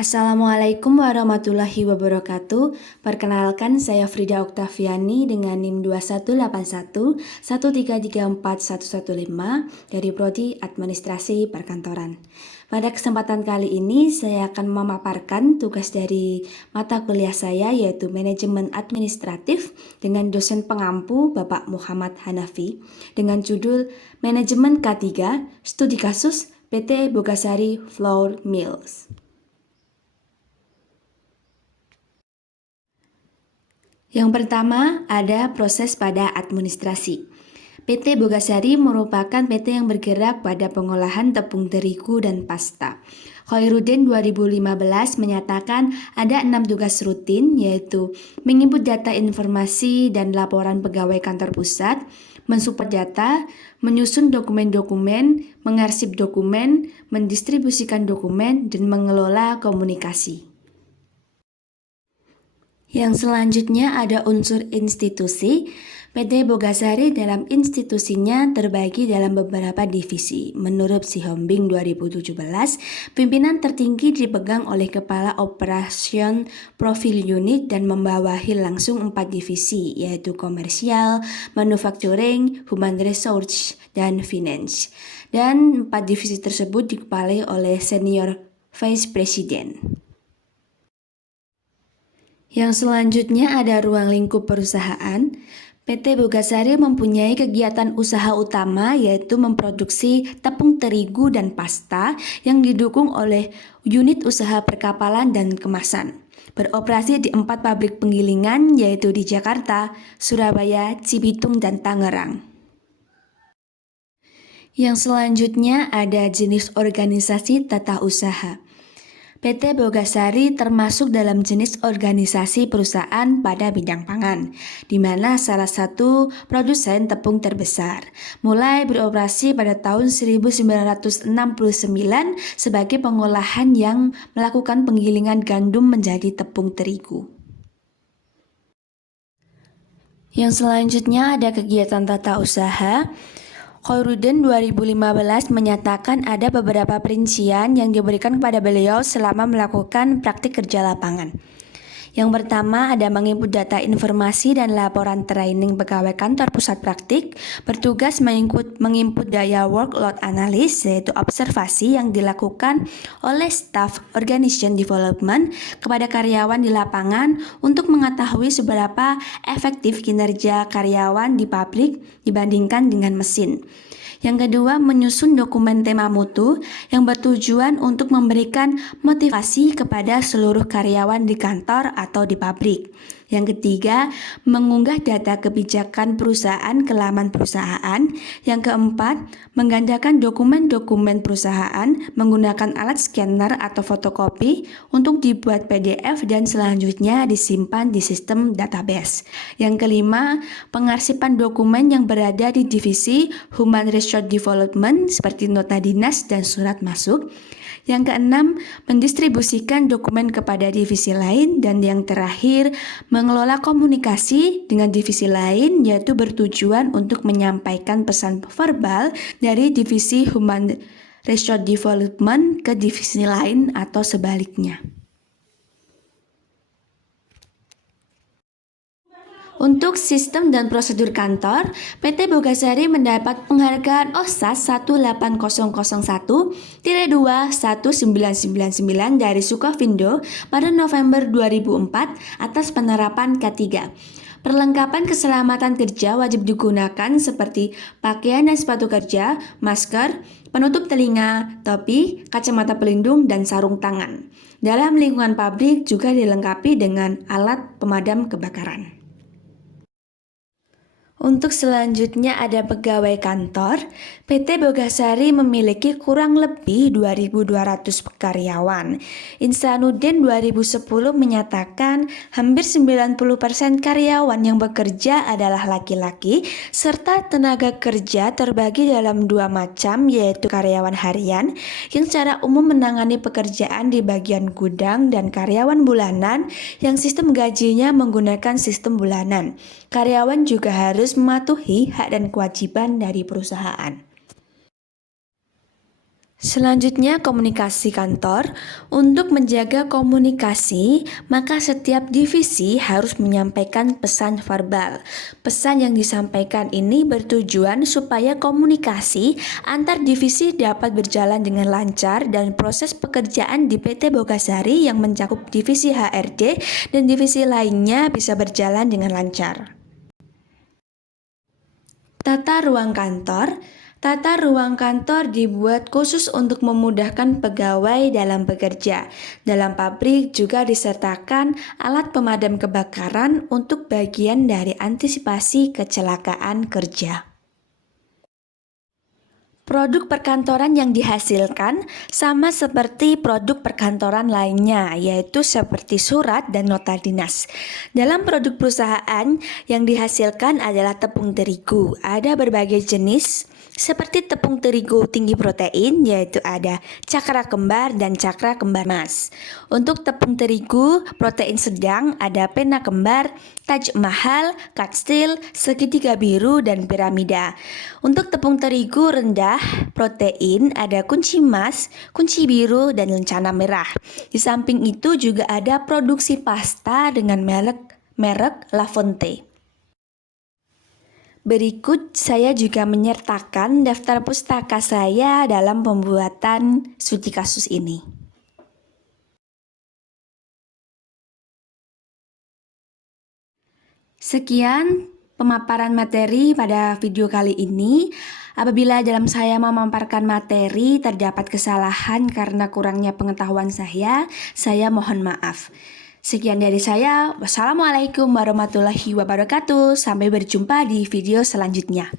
Assalamualaikum warahmatullahi wabarakatuh. Perkenalkan, saya Frida Oktaviani dengan NIM 218113341115 dari Prodi Administrasi Perkantoran. Pada kesempatan kali ini, saya akan memaparkan tugas dari mata kuliah saya, yaitu Manajemen Administratif dengan dosen pengampu Bapak Muhammad Hanafi dengan judul Manajemen K3 Studi Kasus PT Bogasari Flour Mills. Yang pertama, ada proses pada administrasi. PT Bogasari merupakan PT yang bergerak pada pengolahan tepung terigu dan pasta. Khairuddin 2015 menyatakan ada 6 tugas rutin, yaitu menginput data informasi dan laporan pegawai kantor pusat, mensupport data, menyusun dokumen-dokumen, mengarsip dokumen, mendistribusikan dokumen, dan mengelola komunikasi. Yang selanjutnya ada unsur institusi. PT Bogasari dalam institusinya terbagi dalam beberapa divisi. Menurut Sihombing 2017, pimpinan tertinggi dipegang oleh Kepala Operation Profil Unit dan membawahi langsung 4 divisi, yaitu Komersial, Manufacturing, Human Resource, dan Finance. Dan 4 divisi tersebut dikepalai oleh Senior Vice President. Yang selanjutnya ada ruang lingkup perusahaan. PT Bogasari mempunyai kegiatan usaha utama, yaitu memproduksi tepung terigu dan pasta yang didukung oleh unit usaha perkapalan dan kemasan. Beroperasi di 4 pabrik penggilingan, yaitu di Jakarta, Surabaya, Cibitung, dan Tangerang. Yang selanjutnya ada jenis organisasi tata usaha. PT Bogasari termasuk dalam jenis organisasi perusahaan pada bidang pangan, di mana salah satu produsen tepung terbesar, mulai beroperasi pada tahun 1969 sebagai pengolahan yang melakukan penggilingan gandum menjadi tepung terigu. Yang selanjutnya ada kegiatan tata usaha. Khairuddin 2015 menyatakan ada beberapa perincian yang diberikan kepada beliau selama melakukan praktik kerja lapangan. Yang pertama ada menginput data informasi dan laporan training pegawai kantor pusat praktik, bertugas menginput daya workload analysis, yaitu observasi yang dilakukan oleh staff organization development kepada karyawan di lapangan untuk mengetahui seberapa efektif kinerja karyawan di pabrik dibandingkan dengan mesin. Yang kedua, menyusun dokumen tema mutu yang bertujuan untuk memberikan motivasi kepada seluruh karyawan di kantor atau di pabrik. Yang ketiga, mengunggah data kebijakan perusahaan ke laman perusahaan. Yang keempat, menggandakan dokumen-dokumen perusahaan menggunakan alat scanner atau fotokopi untuk dibuat PDF dan selanjutnya disimpan di sistem database. Yang kelima, pengarsipan dokumen yang berada di divisi Human Resource Development seperti nota dinas dan surat masuk. Yang keenam, mendistribusikan dokumen kepada divisi lain. Dan yang terakhir, mengelola komunikasi dengan divisi lain, yaitu bertujuan untuk menyampaikan pesan verbal dari divisi Human Resource Development ke divisi lain atau sebaliknya. Untuk sistem dan prosedur kantor, PT Bogasari mendapat penghargaan OSAS 18001-21999 dari Sukovindo pada November 2004 atas penerapan K3. Perlengkapan keselamatan kerja wajib digunakan seperti pakaian dan sepatu kerja, masker, penutup telinga, topi, kacamata pelindung, dan sarung tangan. Dalam lingkungan pabrik juga dilengkapi dengan alat pemadam kebakaran. Untuk selanjutnya ada pegawai kantor. PT Bogasari memiliki kurang lebih 2.200 karyawan. Insanuddin 2010 menyatakan hampir 90% karyawan yang bekerja adalah laki-laki, serta tenaga kerja terbagi dalam 2 macam, yaitu karyawan harian yang secara umum menangani pekerjaan di bagian gudang dan karyawan bulanan yang sistem gajinya menggunakan sistem bulanan. Karyawan juga harus mematuhi hak dan kewajiban dari perusahaan. Selanjutnya, komunikasi kantor. Untuk menjaga komunikasi, maka setiap divisi harus menyampaikan pesan verbal. Pesan yang disampaikan ini bertujuan supaya komunikasi antar divisi dapat berjalan dengan lancar dan proses pekerjaan di PT Bogasari yang mencakup divisi HRD dan divisi lainnya bisa berjalan dengan lancar. Tata ruang kantor. Tata ruang kantor dibuat khusus untuk memudahkan pegawai dalam bekerja. Dalam pabrik juga disertakan alat pemadam kebakaran untuk bagian dari antisipasi kecelakaan kerja. Produk perkantoran yang dihasilkan sama seperti produk perkantoran lainnya, yaitu seperti surat dan nota dinas. Dalam produk perusahaan yang dihasilkan adalah tepung terigu. Ada berbagai jenis, seperti tepung terigu tinggi protein, yaitu ada cakra kembar dan cakra kembar mas. Untuk tepung terigu protein sedang ada pena kembar, Taj Mahal, Katstil, segitiga biru, dan piramida. Untuk tepung terigu rendah protein ada kunci emas, kunci biru, dan lencana merah. Di samping itu juga ada produksi pasta dengan merek La Fonte. Berikut saya juga menyertakan daftar pustaka saya dalam pembuatan studi kasus ini. Sekian pemaparan materi pada video kali ini. Apabila dalam saya memaparkan materi terdapat kesalahan karena kurangnya pengetahuan saya mohon maaf. Sekian dari saya. Wassalamualaikum warahmatullahi wabarakatuh. Sampai berjumpa di video selanjutnya.